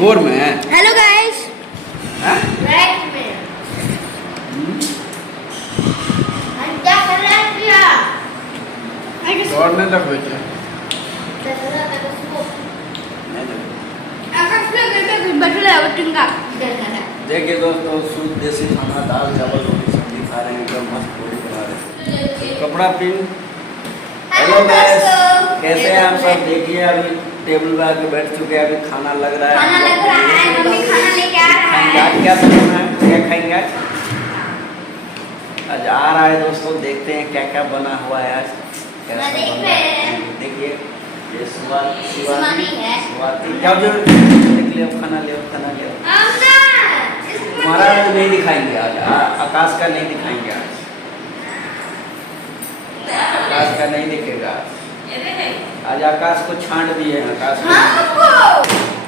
घोर में है। Hello guys. राइट में हम क्या कर रहे हैं प्रिया? दौड़ने तक बैठे देखिए दोस्तों, शुद्ध देसी खाना, दाल चावल रोटी सब्जी खा रहे हैं, एकदम मस्त पूरी बना रहे हैं। कपड़ा पिन। हेलो गाइस, कैसे हैं आप सब? देखिए अभी टेबल पे आके बैठ चुके हैं, अभी खाना लग रहा है। खाना लग रहा है, मम्मी खाना लेके आ रहा है। आज क्या बनाना है, क्या खाएंगे आज? आज आ रहा है दोस्तों, देखते हैं क्या क्या बना हुआ है आज। कैसा देख बन रहे रहा है। हैं। देखिए ये शिवानी है। स्वाति क्या जो देख लियो, खाना लियो, खाना लियो। तुम्हारा नहीं दिखाएंगे आज, आकाश का नहीं दिखाएंगे आज, आकाश का नहीं दिखेगा आज। आकाश को छांट दिए हैं, आकाश को।